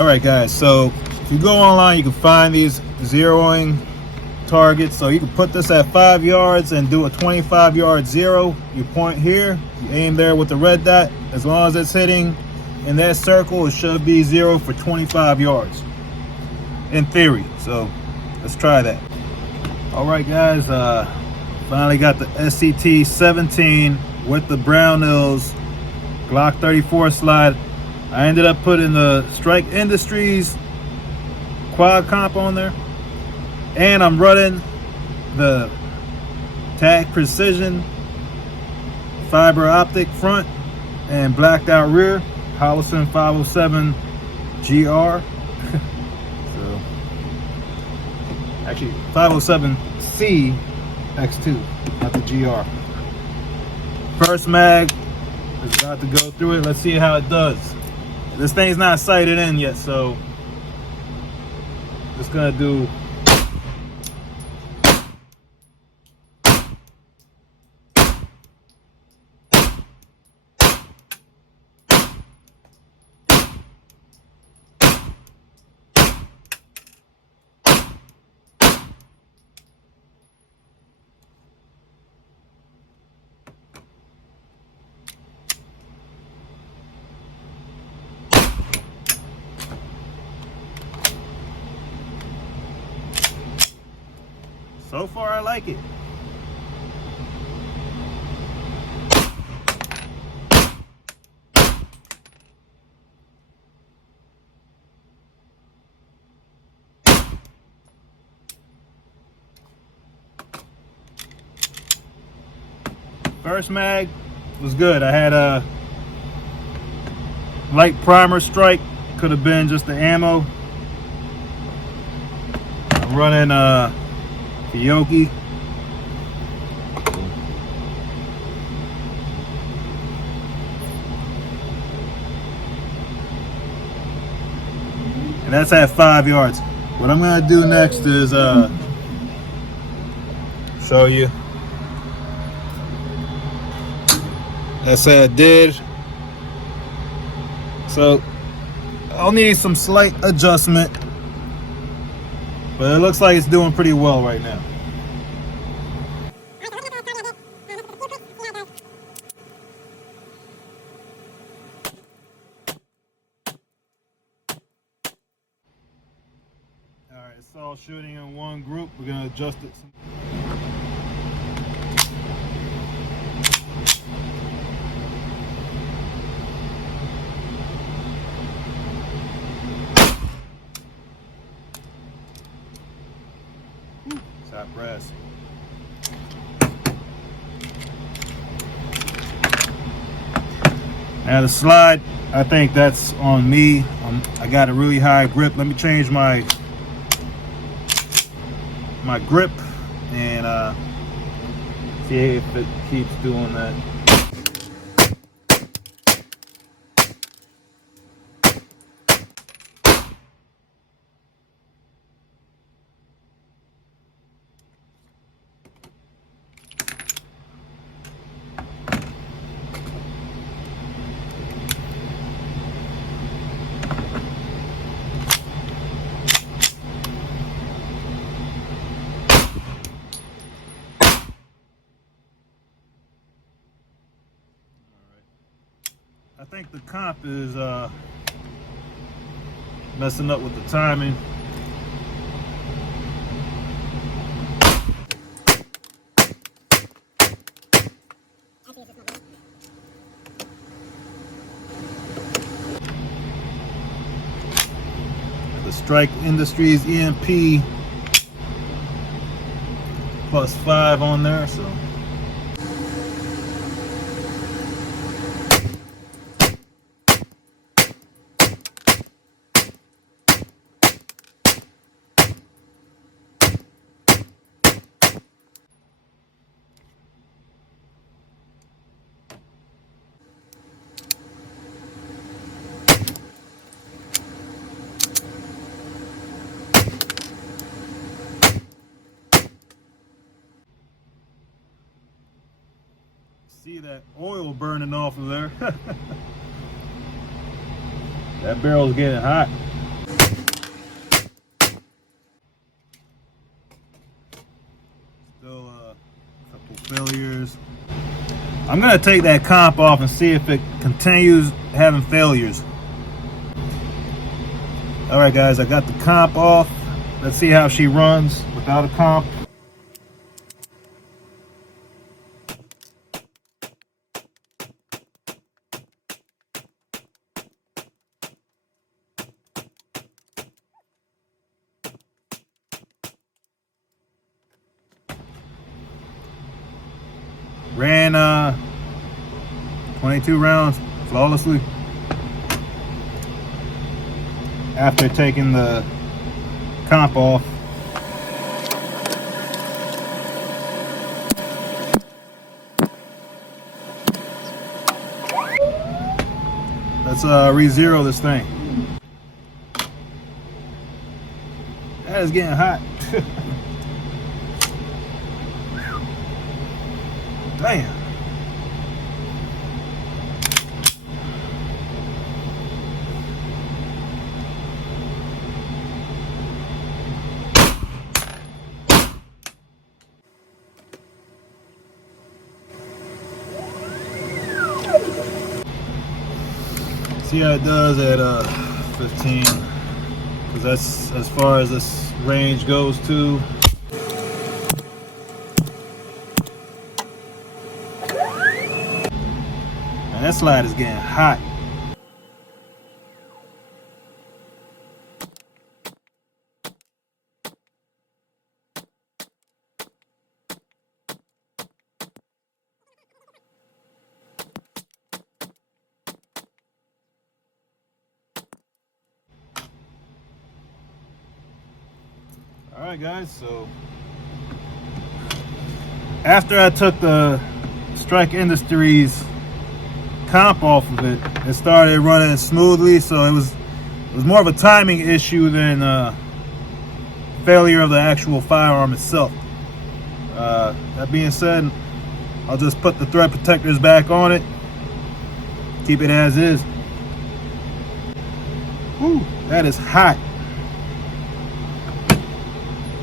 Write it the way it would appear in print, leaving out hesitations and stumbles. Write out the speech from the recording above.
All right, guys, so if you go online, you can find these zeroing targets. So you can put this at 5 yards and do a 25-yard zero. You point here, you aim there with the red dot. As long as it's hitting in that circle, it should be 0 for 25 yards in theory. So let's try that. All right, guys, finally got the SCT17 with the Brownells Glock 34 slide. I ended up putting the Strike Industries quad comp on there, and I'm running the Tag Precision fiber optic front and blacked out rear Hollison 507 GR. So actually 507C X2, not the GR. First mag is about to go through it. Let's see how it does. This thing's not sighted in yet, so just gonna do so far, I like it. First mag was good. I had a light primer strike. Could have been just the ammo. I'm running Yoki. And that's at 5 yards. What I'm gonna do next is show you. Let's say I did. So I'll need some slight adjustment, but it looks like it's doing pretty well right now. All right, it's all shooting in one group. We're gonna adjust it. Top brass. Now the slide, I think that's on me. I got a really high grip. Let me change my grip and see if it keeps doing that. I think the comp is messing up with the timing. The Strike Industries EMP +5 on there, so. See that oil burning off of there. That barrel's getting hot. failures. I'm gonna take that comp off and see if it continues having failures. All right, guys, I got the comp off. Let's see how she runs without a comp. Ran 22 rounds flawlessly after taking the comp off. Let's re-zero this thing. That is getting hot. Damn. See how it does at 15, because that's as far as this range goes to. And that slide is getting hot. All right, guys, so after I took the Strike Industries comp off of it, it started running smoothly, so it was more of a timing issue than failure of the actual firearm itself. That being said, I'll just put the thread protectors back on it, keep it as is. Whew, that is hot.